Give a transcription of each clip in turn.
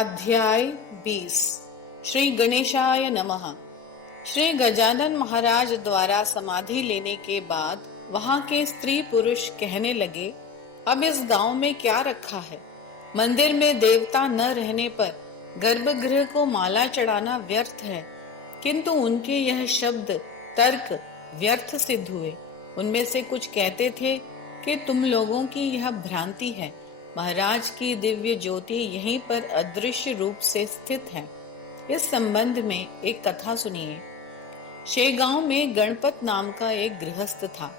अध्याय 20। श्री गणेशाय नमः। श्री गजानन महाराज द्वारा समाधि लेने के बाद वहां के स्त्री पुरुष कहने लगे, अब इस गांव में क्या रखा है। मंदिर में देवता न रहने पर गर्भगृह को माला चढ़ाना व्यर्थ है। किंतु उनके यह शब्द तर्क व्यर्थ सिद्ध हुए। उनमें से कुछ कहते थे कि तुम लोगों की यह भ्रांति है, महाराज की दिव्य ज्योति यहीं पर अदृश्य रूप से स्थित है। इस संबंध में एक कथा सुनिए। शेगांव में गणपत नाम का एक गृहस्थ था।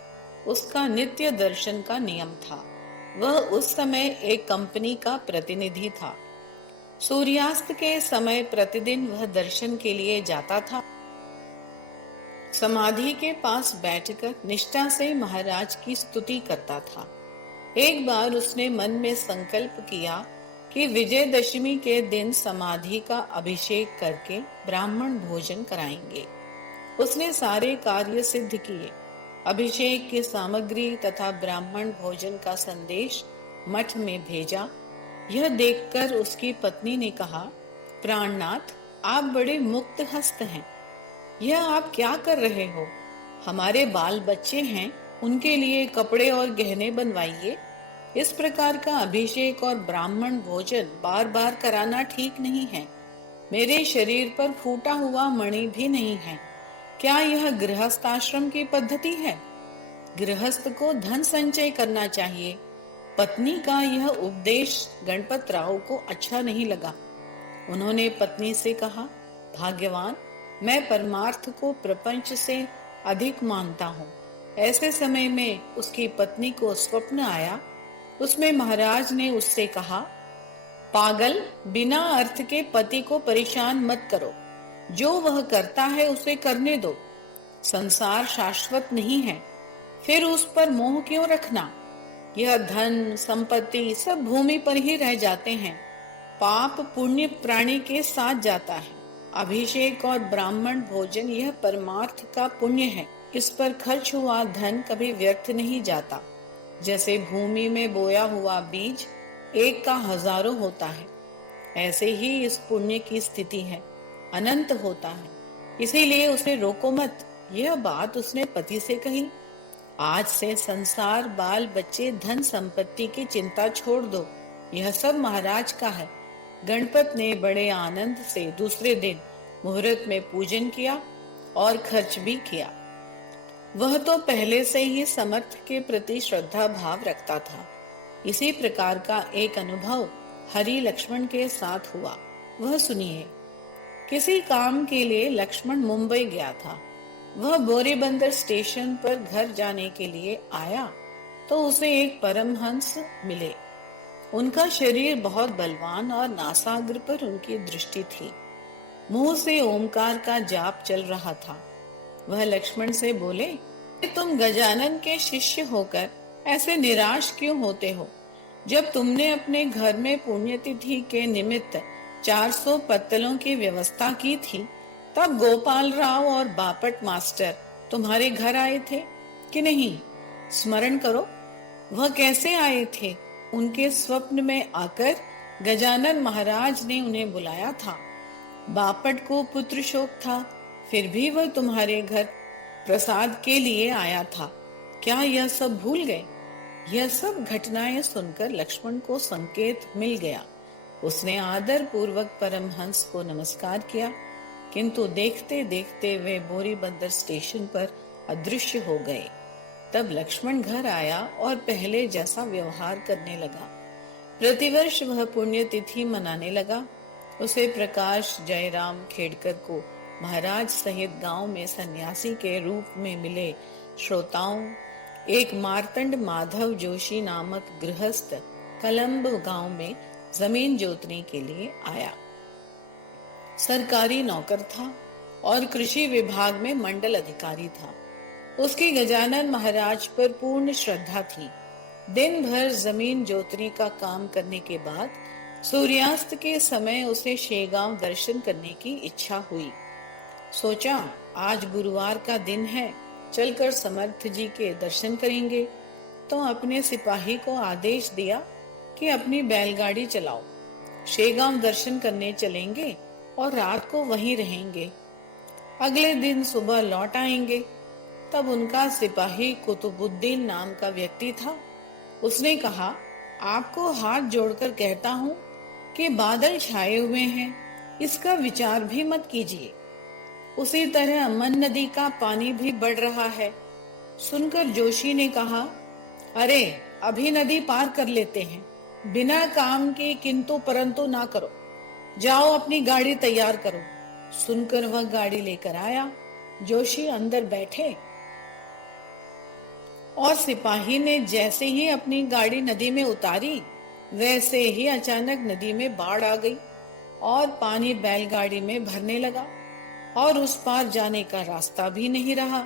उसका नित्य दर्शन का नियम था। वह उस समय एक कंपनी का प्रतिनिधि था। सूर्यास्त के समय प्रतिदिन वह दर्शन के लिए जाता था। समाधि के पास बैठकर निष्ठा से महाराज की स्तुति करता था। एक बार उसने मन में संकल्प किया कि विजयदशमी के दिन समाधि का अभिषेक करके ब्राह्मण भोजन कराएंगे। उसने सारे कार्य सिद्ध किए। अभिषेक की सामग्री तथा ब्राह्मण भोजन का संदेश मठ में भेजा। यह देखकर उसकी पत्नी ने कहा, प्राणनाथ, आप बड़े मुक्त हस्त हैं। यह आप क्या कर रहे हो? हमारे बाल बच्चे हैं, उनके लिए कपड़े और गहने बनवाइए। इस प्रकार का अभिषेक और ब्राह्मण भोजन बार बार कराना ठीक नहीं है। मेरे शरीर पर फूटा हुआ मणि भी नहीं है। क्या यह गृहस्थ आश्रम की पद्धति है? गृहस्थ को धन संचय करना चाहिए। पत्नी का यह उपदेश गणपत राव को अच्छा नहीं लगा। उन्होंने पत्नी से कहा, भाग्यवान, मैं परमार्थ को प्रपंच से अधिक मानता हूँ। ऐसे समय में उसकी पत्नी को स्वप्न आया। उसमें महाराज ने उससे कहा, पागल, बिना अर्थ के पति को परेशान मत करो। जो वह करता है उसे करने दो। संसार शाश्वत नहीं है, फिर उस पर मोह क्यों रखना। यह धन संपत्ति सब भूमि पर ही रह जाते हैं। पाप पुण्य प्राणी के साथ जाता है। अभिषेक और ब्राह्मण भोजन यह परमार्थ का पुण्य है। इस पर खर्च हुआ धन कभी व्यर्थ नहीं जाता। जैसे भूमि में बोया हुआ बीज एक का हजारों होता है, ऐसे ही इस पुण्य की स्थिति है, अनंत होता है। इसीलिए उसे रोको मत। यह बात उसने पति से कही। आज से संसार, बाल बच्चे, धन संपत्ति की चिंता छोड़ दो। यह सब महाराज का है। गणपत ने बड़े आनंद से दूसरे दिन मुहूर्त में पूजन किया और खर्च भी किया। वह तो पहले से ही समर्थ के प्रति श्रद्धा भाव रखता था। इसी प्रकार का एक अनुभव हरि लक्ष्मण के साथ हुआ। वह सुनिए। किसी काम के लिए लक्ष्मण मुंबई गया था। वह बोरीबंदर स्टेशन पर घर जाने के लिए आया तो उसे एक परमहंस मिले। उनका शरीर बहुत बलवान और नासाग्र पर उनकी दृष्टि थी। मुंह से ओमकार का जाप चल रहा था। वह लक्ष्मण से बोले, तुम गजानन के शिष्य होकर ऐसे निराश क्यों होते हो? जब तुमने अपने घर में पुण्यतिथि के निमित्त 400 पत्तलों की व्यवस्था की थी, तब गोपाल राव और बापट मास्टर तुम्हारे घर आए थे कि नहीं? स्मरण करो, वह कैसे आए थे? उनके स्वप्न में आकर गजानन महाराज ने उन्हें बुलाया था। बापट को पुत्र शोक था, फिर भी वह तुम्हारे घर प्रसाद के लिए आया था। क्या यह सब भूल गए? यह सब घटनाएं सुनकर लक्ष्मण को संकेत मिल गया। उसने आदर पूर्वक परमहंस को नमस्कार किया, किंतु देखते देखते वे बोरीबंदर स्टेशन पर अदृश्य हो गए। तब लक्ष्मण घर आया और पहले जैसा व्यवहार करने लगा। प्रतिवर्ष वह पुण्यतिथि मनाने लगा। उसे प्रकाश जयराम खेड़कर को महाराज सहित गांव में सन्यासी के रूप में मिले श्रोताओं, एक मार्तंड माधव जोशी नामक गृहस्थ कलम्ब गांव में जमीन जोतने के लिए आया। सरकारी नौकर था और कृषि विभाग में मंडल अधिकारी था। उसकी गजानन महाराज पर पूर्ण श्रद्धा थी। दिन भर जमीन जोतने का काम करने के बाद सूर्यास्त के समय उसे शेगांव दर्शन करने की इच्छा हुई। सोचा, आज गुरुवार का दिन है, चलकर समर्थ जी के दर्शन करेंगे। तो अपने सिपाही को आदेश दिया कि अपनी बैलगाड़ी चलाओ। शेगांव दर्शन करने चलेंगे और रात को वहीं रहेंगे। अगले दिन सुबह लौट आएंगे। तब उनका सिपाही कुतुबुद्दीन नाम का व्यक्ति था। उसने कहा, आपको हाथ जोड़कर कहता हूँ कि बादल छाए हुए हैं, इसका विचार भी मत कीजिए। उसी तरह अमन नदी का पानी भी बढ़ रहा है। सुनकर जोशी ने कहा, अरे अभी नदी पार कर लेते हैं, बिना काम के किंतु परंतु ना करो, जाओ अपनी गाड़ी तैयार करो। सुनकर वह गाड़ी लेकर आया। जोशी अंदर बैठे और सिपाही ने जैसे ही अपनी गाड़ी नदी में उतारी, वैसे ही अचानक नदी में बाढ़ आ गई और पानी बैलगाड़ी में भरने लगा और उस पार जाने का रास्ता भी नहीं रहा।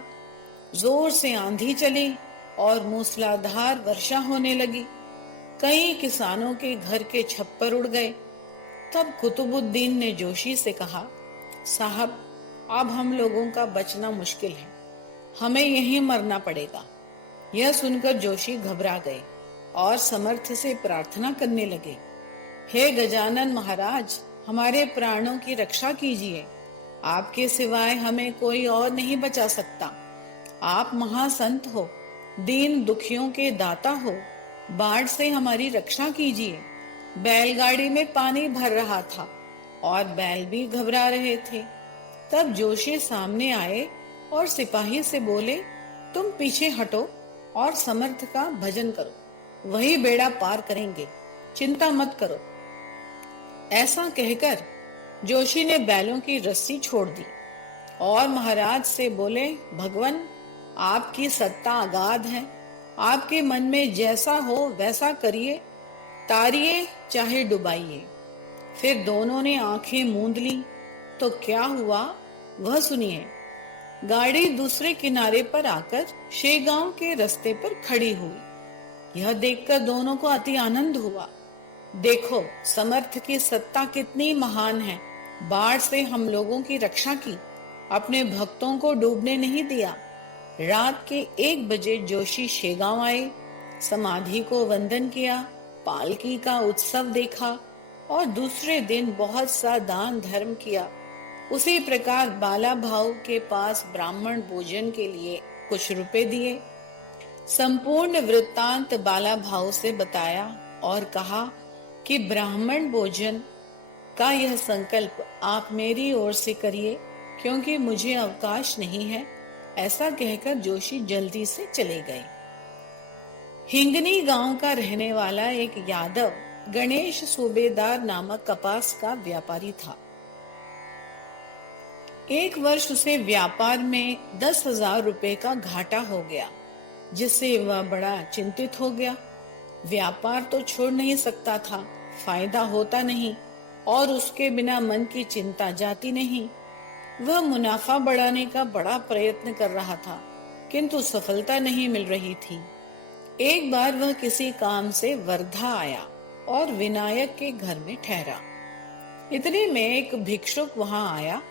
जोर से आंधी चली और मूसलाधार वर्षा होने लगी। कई किसानों के घर के छप्पर उड़ गए। तब कुतुबुद्दीन ने जोशी से कहा, साहब, अब हम लोगों का बचना मुश्किल है, हमें यहीं मरना पड़ेगा। यह सुनकर जोशी घबरा गए और समर्थ से प्रार्थना करने लगे, हे गजानन महाराज, हमारे प्राणों की रक्षा कीजिए, आपके सिवाय हमें कोई और नहीं बचा सकता। आप महासंत हो, दीन दुखियों के दाता हो, बाढ़ से हमारी रक्षा कीजिए। बैलगाड़ी में पानी भर रहा था और बैल भी घबरा रहे थे। तब जोशी सामने आए और सिपाही से बोले, तुम पीछे हटो और समर्थ का भजन करो, वही बेड़ा पार करेंगे, चिंता मत करो। ऐसा कहकर जोशी ने बैलों की रस्सी छोड़ दी और महाराज से बोले, भगवान, आपकी सत्ता अगाध है, आपके मन में जैसा हो वैसा करिए, तारिए चाहे डुबाइए। फिर दोनों ने आंखें मूंद ली तो क्या हुआ वह सुनिए। गाड़ी दूसरे किनारे पर आकर शेगांव के रास्ते पर खड़ी हुई। यह देखकर दोनों को अति आनंद हुआ। देखो समर्थ की सत्ता कितनी महान है, बाढ़ से हम लोगों की रक्षा की, अपने भक्तों को डूबने नहीं दिया। रात के 1 बजे जोशी शेगांव आए, समाधि को वंदन किया, पालकी का उत्सव देखा और दूसरे दिन बहुत सा दान धर्म किया। उसी प्रकार बाला भाऊ के पास ब्राह्मण भोजन के लिए कुछ रुपए दिए। संपूर्ण वृत्तांत बाला भाऊ से बताया और कहा कि ब्राह्मण भोजन का यह संकल्प आप मेरी ओर से करिए, क्योंकि मुझे अवकाश नहीं है। ऐसा कहकर जोशी जल्दी से चले गए। हिंगनी गांव का रहने वाला एक यादव गणेश सूबेदार नामक कपास का व्यापारी था। एक वर्ष उसे व्यापार में 10,000 रुपए का घाटा हो गया, जिससे वह बड़ा चिंतित हो गया। व्यापार तो छोड़ नहीं सकता था, फायदा होता नहीं और उसके बिना मन की चिंता जाती नहीं। वह मुनाफा बढ़ाने का बड़ा प्रयत्न कर रहा था, किंतु सफलता नहीं मिल रही थी। एक बार वह किसी काम से वर्धा आया और विनायक के घर में ठहरा। इतने में एक भिक्षुक वहां आया।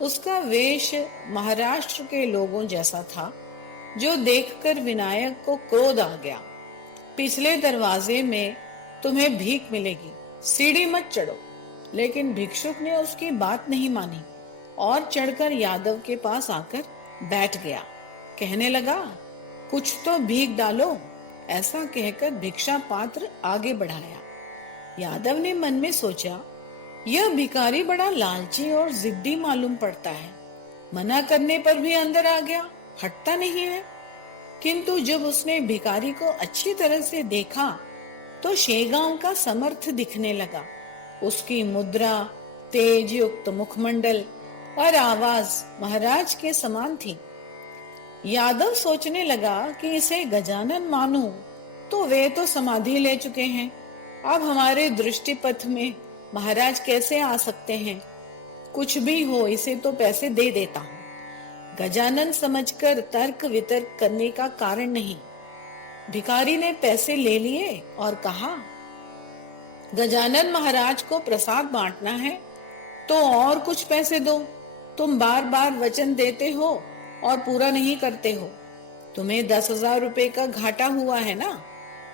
उसका वेश महाराष्ट्र के लोगों जैसा था, जो देखकर विनायक को क्रोध आ गया। पिछले दरवाजे में तुम्हें भीख मिलेगी, सीढ़ी मत चढ़ो। लेकिन भिक्षुक ने उसकी बात नहीं मानी और चढ़कर यादव के पास आकर बैठ गया। कहने लगा, कुछ तो भीख डालो। ऐसा कहकर भिक्षा पात्र आगे बढ़ाया। यादव ने मन में सोचा, यह भिखारी बड़ा लालची और जिद्दी मालूम पड़ता है, मना करने पर भी अंदर आ गया, हटता नहीं है। किंतु जब उसने भिखारी को अच्छी तरह से देखा तो शेगांव का समर्थ दिखने लगा। उसकी मुद्रा, तेज युक्त मुखमंडल और आवाज महाराज के समान थी। यादव सोचने लगा कि इसे गजानन मानूं तो वे तो समाधि ले चुके हैं, अब हमारे दृष्टिपथ में महाराज कैसे आ सकते हैं। कुछ भी हो, इसे तो पैसे दे देता हूँ। गजानन समझकर तर्क वितर्क करने का कारण नहीं। भिखारी ने पैसे ले लिए और कहा, गजानन महाराज को प्रसाद बांटना है तो और कुछ पैसे दो। तुम बार बार वचन देते हो और पूरा नहीं करते हो। तुम्हें 10,000 रुपए का घाटा हुआ है ना।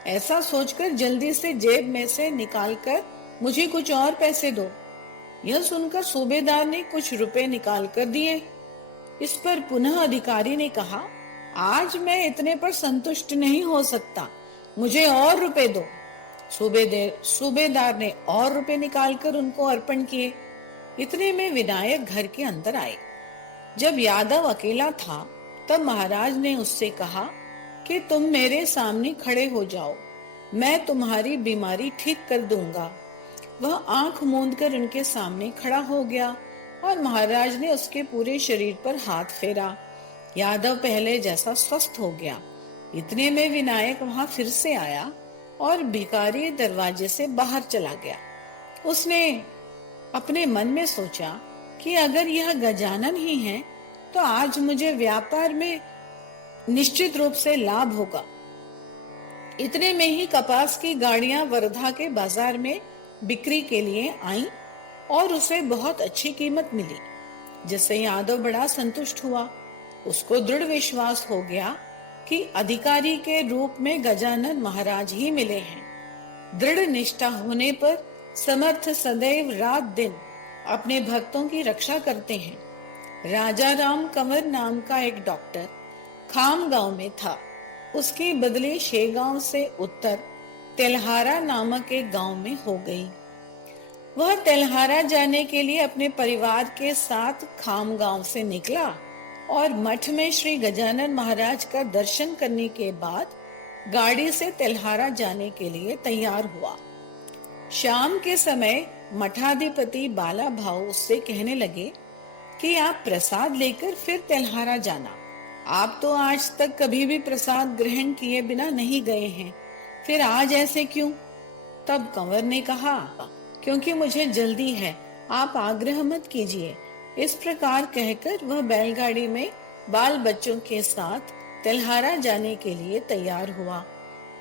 ऐसा सोचकर जल्दी से जेब में से निकालकर मुझे कुछ और पैसे दो। यह सुनकर सूबेदार ने कुछ रुपए निकाल कर दिए। इस पर पुनः अधिकारी ने कहा, आज मैं इतने पर संतुष्ट नहीं हो सकता, मुझे और रुपए दो। सूबेदार ने और रुपए निकालकर उनको अर्पण किए। इतने में विनायक घर के अंदर आए। जब यादव अकेला था तब महाराज ने उससे कहा कि तुम मेरे सामने खड़े हो जाओ, मैं तुम्हारी बीमारी ठीक कर दूंगा। वह आंख मूंद कर उनके सामने खड़ा हो गया और महाराज ने उसके पूरे शरीर पर हाथ फेरा। यादव पहले जैसा स्वस्थ हो गया। इतने में विनायक वहां फिर से आया और भिखारी दरवाजे से बाहर चला गया। उसने अपने मन में सोचा कि अगर यह गजानन ही है तो आज मुझे व्यापार में निश्चित रूप से लाभ होगा। इतने में ही कपास की गाड़ियां वर्धा के बाजार में बिक्री के लिए आईं और उसे बहुत अच्छी कीमत मिली, जिससे यादव बड़ा संतुष्ट हुआ। उसको दृढ़ विश्वास हो गया कि अधिकारी के रूप में गजानन महाराज ही मिले हैं। दृढ़ निष्ठा होने पर समर्थ सदैव रात दिन अपने भक्तों की रक्षा करते हैं। राजा राम कंवर नाम का एक डॉक्टर खाम गांव में था। उसकी बदली शेगांव से उत्तर तेल्हारा नामक एक गांव में हो गई। वह तेल्हारा जाने के लिए अपने परिवार के साथ खाम गांव से निकला और मठ में श्री गजानन महाराज का दर्शन करने के बाद गाड़ी से तेल्हारा जाने के लिए तैयार हुआ। शाम के समय मठाधिपति बाला भाऊ उससे कहने लगे कि आप प्रसाद लेकर फिर तेल्हारा जाना। आप तो आज तक कभी भी प्रसाद ग्रहण किए बिना नहीं गए हैं, फिर आज ऐसे क्यों? तब कंवर ने कहा, क्योंकि मुझे जल्दी है, आप आग्रह मत कीजिए। इस प्रकार कहकर वह बैलगाड़ी में बाल बच्चों के साथ तेल्हारा जाने के लिए तैयार हुआ।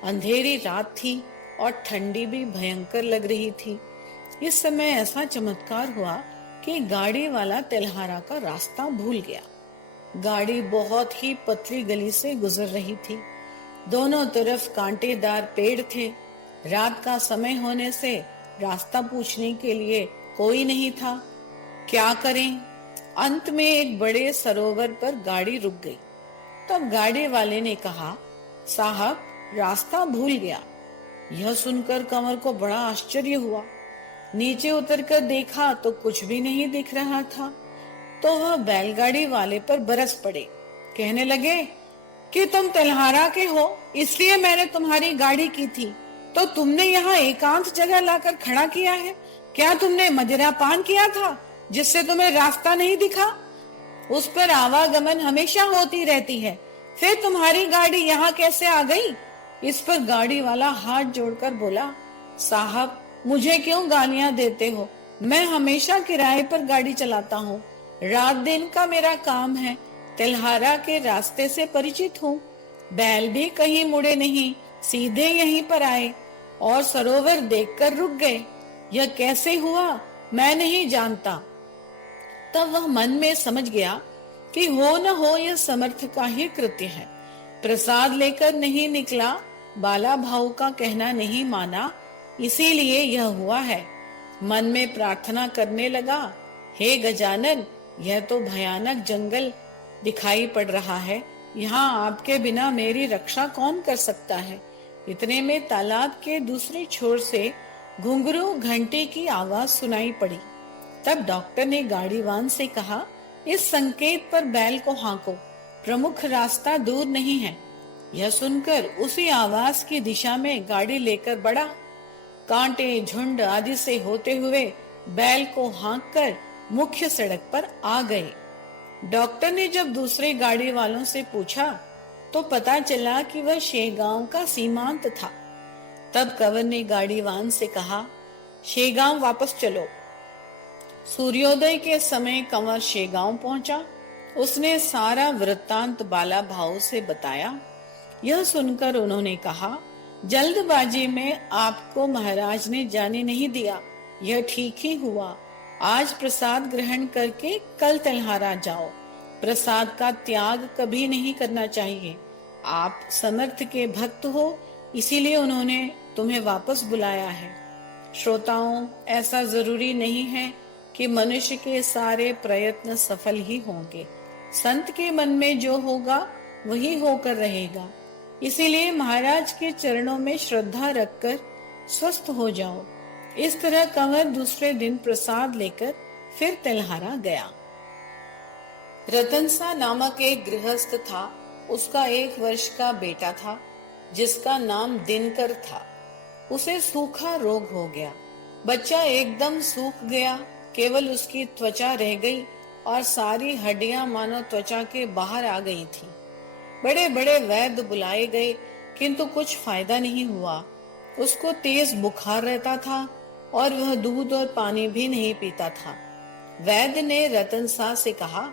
अंधेरी रात थी और ठंडी भी भयंकर लग रही थी। इस समय ऐसा चमत्कार हुआ कि गाड़ी वाला तेल्हारा का रास्ता भूल गया। गाड़ी बहुत ही पतली गली से गुजर रही थी। दोनों तरफ कांटेदार पेड़ थे। रात का समय होने से रास्ता पूछने के लिए कोई नहीं था। क्या करें? अंत में एक बड़े सरोवर पर गाड़ी रुक गई। तब गाड़ी वाले ने कहा, साहब रास्ता भूल गया। यह सुनकर कंवर को बड़ा आश्चर्य हुआ। नीचे उतरकर देखा तो कुछ भी नहीं दिख रहा था। तो वह बैलगाड़ी वाले पर बरस पड़े। कहने लगे कि तुम तेल्हारा के हो, इसलिए मैंने तुम्हारी गाड़ी की थी, तो तुमने यहाँ एकांत जगह लाकर खड़ा किया है। क्या तुमने मदिरा पान किया था जिससे तुम्हें रास्ता नहीं दिखा? उस पर आवागमन हमेशा होती रहती है, फिर तुम्हारी गाड़ी यहाँ कैसे आ गई? इस पर गाड़ी वाला हाथ जोड़कर बोला, साहब मुझे क्यों गालियां देते हो? मैं हमेशा किराए पर गाड़ी चलाता हूँ, रात दिन का मेरा काम है। तेल्हारा के रास्ते से परिचित हूँ। बैल भी कहीं मुड़े नहीं, सीधे यहीं पर आए और सरोवर देखकर रुक गए। यह कैसे हुआ मैं नहीं जानता। तब वह मन में समझ गया कि हो न हो यह समर्थ का ही कृत्य है। प्रसाद लेकर नहीं निकला, बाला भाऊ का कहना नहीं माना, इसीलिए यह हुआ है। मन में प्रार्थना करने लगा, हे गजानन, यह तो भयानक जंगल दिखाई पड़ रहा है, यहाँ आपके बिना मेरी रक्षा कौन कर सकता है? इतने में तालाब के दूसरे छोर से घुंघरू घंटे की आवाज सुनाई पड़ी। तब डॉक्टर ने गाड़ीवान से कहा, इस संकेत पर बैल को हांको, प्रमुख रास्ता दूर नहीं है। यह सुनकर उसी आवाज की दिशा में गाड़ी लेकर बढ़ा। कांटे झुंड आदि से होते हुए बैल को हाँककर मुख्य सड़क पर आ गए। डॉक्टर ने जब दूसरे गाड़ी वालों से पूछा तो पता चला कि वह शेगांव का सीमांत था। तब कंवर ने गाड़ीवान से कहा, शेगांव वापस चलो। सूर्योदय के समय कंवर शेगांव पहुंचा। उसने सारा वृत्तांत बाला भाऊ से बताया। यह सुनकर उन्होंने कहा, जल्दबाजी में आपको महाराज ने जाने नहीं दिया, यह ठीक ही हुआ। आज प्रसाद ग्रहण करके कल तेल्हारा जाओ। प्रसाद का त्याग कभी नहीं करना चाहिए। आप समर्थ के भक्त हो, इसीलिए उन्होंने तुम्हें वापस बुलाया है। श्रोताओं, ऐसा जरूरी नहीं है कि मनुष्य के सारे प्रयत्न सफल ही होंगे। संत के मन में जो होगा वही होकर रहेगा। इसीलिए महाराज के चरणों में श्रद्धा रखकर स्वस्थ हो जाओ। इस तरह कंवर दूसरे दिन प्रसाद लेकर फिर तेल्हारा गया। रतनसा नामक एक गृहस्थ था। उसका 1 वर्ष का बेटा था जिसका नाम दिनकर था। उसे सूखा रोग हो गया। बच्चा एकदम सूख गया, केवल उसकी त्वचा रह गई और सारी हड्डियां मानो त्वचा के बाहर आ गई थी। बड़े बड़े वैद्य बुलाए गए किंतु कुछ फायदा नहीं हुआ। उसको तेज बुखार रहता था और वह दूध और पानी भी नहीं पीता था। वैद्य ने रतन शाह से कहा,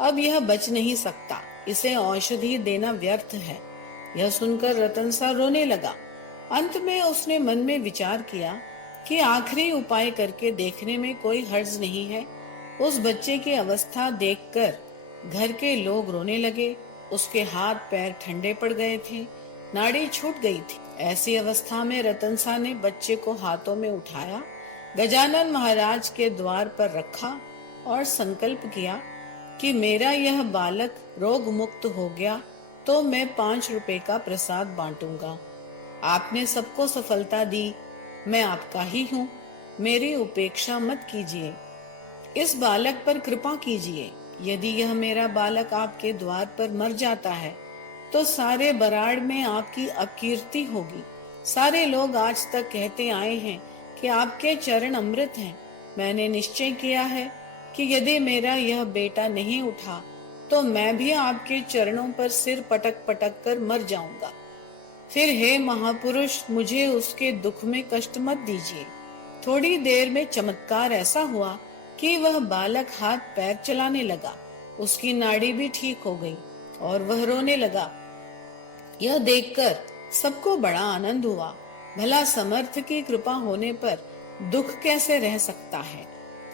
अब यह बच नहीं सकता, इसे औषधि देना व्यर्थ है। यह सुनकर रतन शाह रोने लगा। अंत में उसने मन में विचार किया कि आखिरी उपाय करके देखने में कोई हर्ज नहीं है। उस बच्चे की अवस्था देखकर घर के लोग रोने लगे। उसके हाथ पैर ठंडे पड़ गए थे, नाड़ी छूट गई थी। ऐसी अवस्था में रतन शाह ने बच्चे को हाथों में उठाया, गजानन महाराज के द्वार पर रखा और संकल्प किया कि मेरा यह बालक रोग मुक्त हो गया तो मैं 5 रुपए का प्रसाद बांटूंगा। आपने सबको सफलता दी, मैं आपका ही हूँ, मेरी उपेक्षा मत कीजिए। इस बालक पर कृपा कीजिए। यदि यह मेरा बालक आपके द्वार पर मर जाता है तो सारे बराड़ में आपकी अपकीर्ति होगी। सारे लोग आज तक कहते आए हैं कि आपके चरण अमृत हैं। मैंने निश्चय किया है कि यदि मेरा यह बेटा नहीं उठा तो मैं भी आपके चरणों पर सिर पटक पटक कर मर जाऊंगा। फिर हे महापुरुष, मुझे उसके दुख में कष्ट मत दीजिए। थोड़ी देर में चमत्कार ऐसा हुआ कि वह बालक हाथ पैर चलाने लगा। उसकी नाड़ी भी ठीक हो गई और वह रोने लगा। यह देखकर सबको बड़ा आनंद हुआ। भला समर्थ की कृपा होने पर दुख कैसे रह सकता है।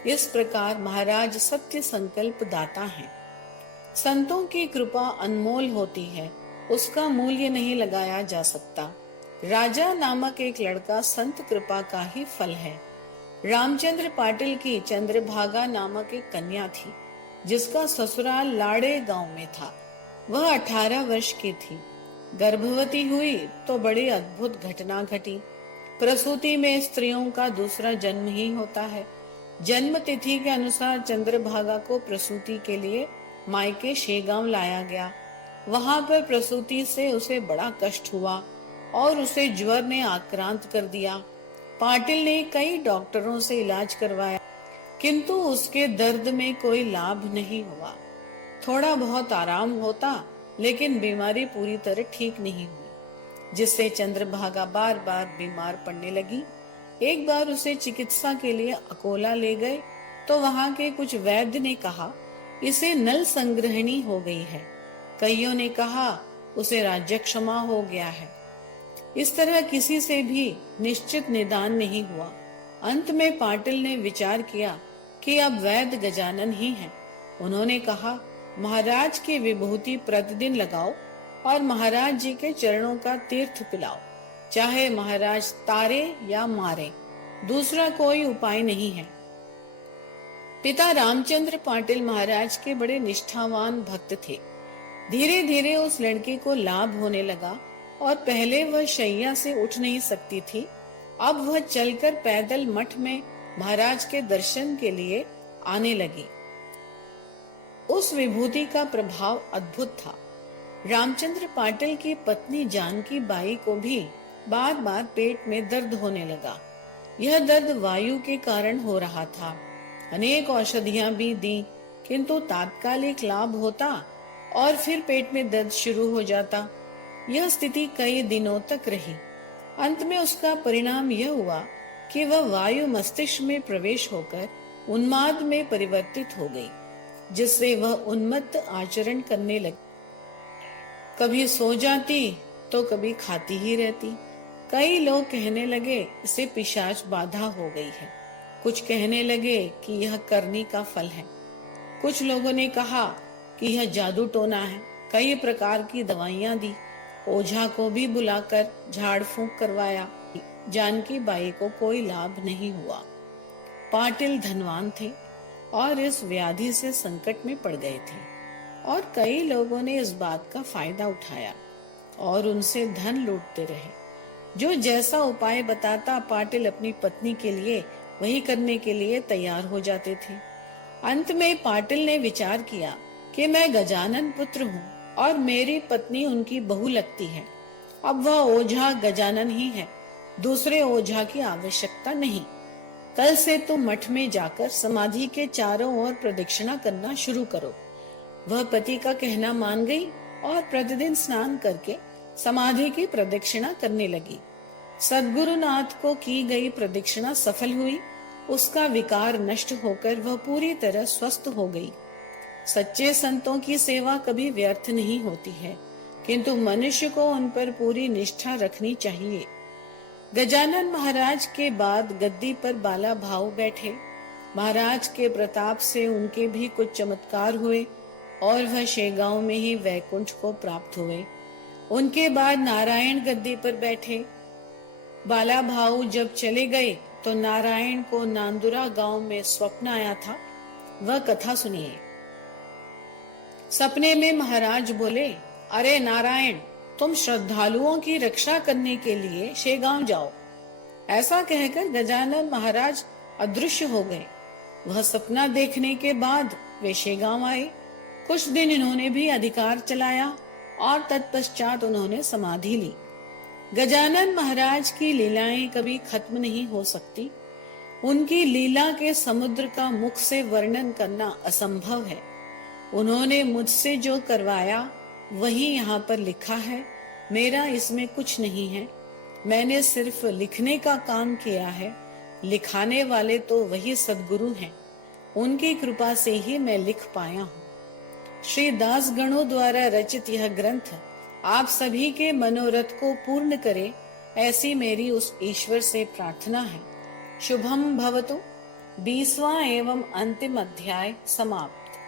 इस प्रकार महाराज सत्य संकल्प दाता हैं। संतों की कृपा अनमोल होती है, उसका मूल्य नहीं लगाया जा सकता। राजा नामक एक लड़का संत कृपा का ही फल है। रामचंद्र पाटिल की चंद्रभागा नामक एक कन्या थी जिसका ससुराल लाड़े गांव में था। वह 18 वर्ष की थी। गर्भवती हुई तो बड़ी अद्भुत घटना घटी। प्रसूति में स्त्रियों का दूसरा जन्म ही होता है। जन्म तिथि के अनुसार चंद्रभागा को प्रसूति के लिए मायके शेगांव लाया गया। वहां पर प्रसूति से उसे बड़ा कष्ट हुआ और उसे ज्वर ने आक्रांत कर दिया। पाटिल ने कई डॉक्टरों से इलाज करवाया किंतु उसके दर्द में कोई लाभ नहीं हुआ। थोड़ा बहुत आराम होता लेकिन बीमारी पूरी तरह ठीक नहीं हुई, जिससे चंद्रभागा बार बार बीमार पड़ने लगी। एक बार उसे चिकित्सा के लिए अकोला ले गए तो वहां के कुछ वैद्य ने कहा इसे नल संग्रहणी हो गई है। कईयों ने कहा उसे राज्य क्षमा हो गया है। इस तरह किसी से भी निश्चित निदान नहीं हुआ। अंत में पाटिल ने विचार किया कि अब वैद्य गजानन ही हैं। उन्होंने कहा महाराज की विभूति प्रतिदिन लगाओ और महाराज जी के चरणों का तीर्थ पिलाओ, चाहे महाराज तारे या मारे, दूसरा कोई उपाय नहीं है। पिता रामचंद्र पाटिल महाराज के बड़े निष्ठावान भक्त थे। धीरे धीरे उस लड़की को लाभ होने लगा और पहले वह शैया से उठ नहीं सकती थी, अब वह चलकर पैदल मठ में महाराज के दर्शन के लिए आने लगी। उस विभूति का प्रभाव अद्भुत था। रामचंद्र पाटिल की पत्नी जानकी बाई को भी बार बार पेट में दर्द होने लगा। यह दर्द वायु के कारण हो रहा था। अनेक औषधियां भी दी किंतु तात्कालिक लाभ होता और फिर पेट में दर्द शुरू हो जाता। यह स्थिति कई दिनों तक रही। अंत में उसका परिणाम यह हुआ कि वह वायु मस्तिष्क में प्रवेश होकर उन्माद में परिवर्तित हो गई, जिससे वह उन्मत्त आचरण करने लगी। कभी सो जाती तो कभी खाती ही रहती। कई लोग कहने लगे इसे पिशाच बाधा हो गई है। कुछ कहने लगे कि यह करनी का फल है। कुछ लोगों ने कहा कि यह जादू टोना है। कई प्रकार की दवाइयां दी, ओझा को भी बुलाकर झाड़ फूंक करवाया। जानकी बाई को कोई लाभ नहीं हुआ। पाटिल धनवान थे और इस व्याधि से संकट में पड़ गए थे और कई लोगों ने इस बात का फायदा उठाया और उनसे धन लूटते रहे। जो जैसा उपाय बताता पाटिल अपनी पत्नी के लिए वही करने के लिए तैयार हो जाते थे। अंत में पाटिल ने विचार किया कि मैं गजानन पुत्र हूँ और मेरी पत्नी उनकी बहू लगती है। अब वह ओझा गजानन ही है, दूसरे ओझा की आवश्यकता नहीं। कल से तुम मठ में जाकर समाधि के चारों ओर प्रदक्षिणा करना शुरू करो। वह पति का कहना मान गई और प्रतिदिन स्नान करके समाधि की प्रदक्षिणा करने लगी। सद्गुरुनाथ को की गई प्रदक्षिणा सफल हुई। उसका विकार नष्ट होकर वह पूरी तरह स्वस्थ हो गई। सच्चे संतों की सेवा कभी व्यर्थ नहीं होती है, किंतु मनुष्य को उन पर पूरी निष्ठा रखनी चाहिए। गजानन महाराज के बाद गद्दी पर बाला भाऊ बैठे। महाराज के प्रताप से उनके भी कुछ चमत्कार हुए और वह शेगांव में ही वैकुंठ को प्राप्त हुए। उनके बाद नारायण गद्दी पर बैठे। बाला भाऊ जब चले गए तो नारायण को नांदुरा गांव में स्वप्न आया था। वह कथा सुनिए। सपने में महाराज बोले, अरे नारायण, तुम श्रद्धालुओं की रक्षा करने के लिए शेगांव जाओ। ऐसा कहकर गजानन महाराज अदृश्य हो गए। वह सपना देखने के बाद वे शेगांव आए। कुछ दिन इन्होंने भी अधिकार चलाया और तत्पश्चात उन्होंने समाधि ली। गजानन महाराज की लीलाएं कभी खत्म नहीं हो सकती। उनकी लीला के समुद्र का मुख से वर्णन करना असंभव है। उन्होंने मुझसे जो करवाया वही यहाँ पर लिखा है। मेरा इसमें कुछ नहीं है। मैंने सिर्फ लिखने का काम किया है। लिखाने वाले तो वही सद्गुरु हैं। उनकी कृपा से ही मैं लिख पाया हूँ। श्री दास गणों द्वारा रचित यह ग्रंथ आप सभी के मनोरथ को पूर्ण करे, ऐसी मेरी उस ईश्वर से प्रार्थना है। शुभम भवतु। 20वां एवं अंतिम अध्याय समाप्त।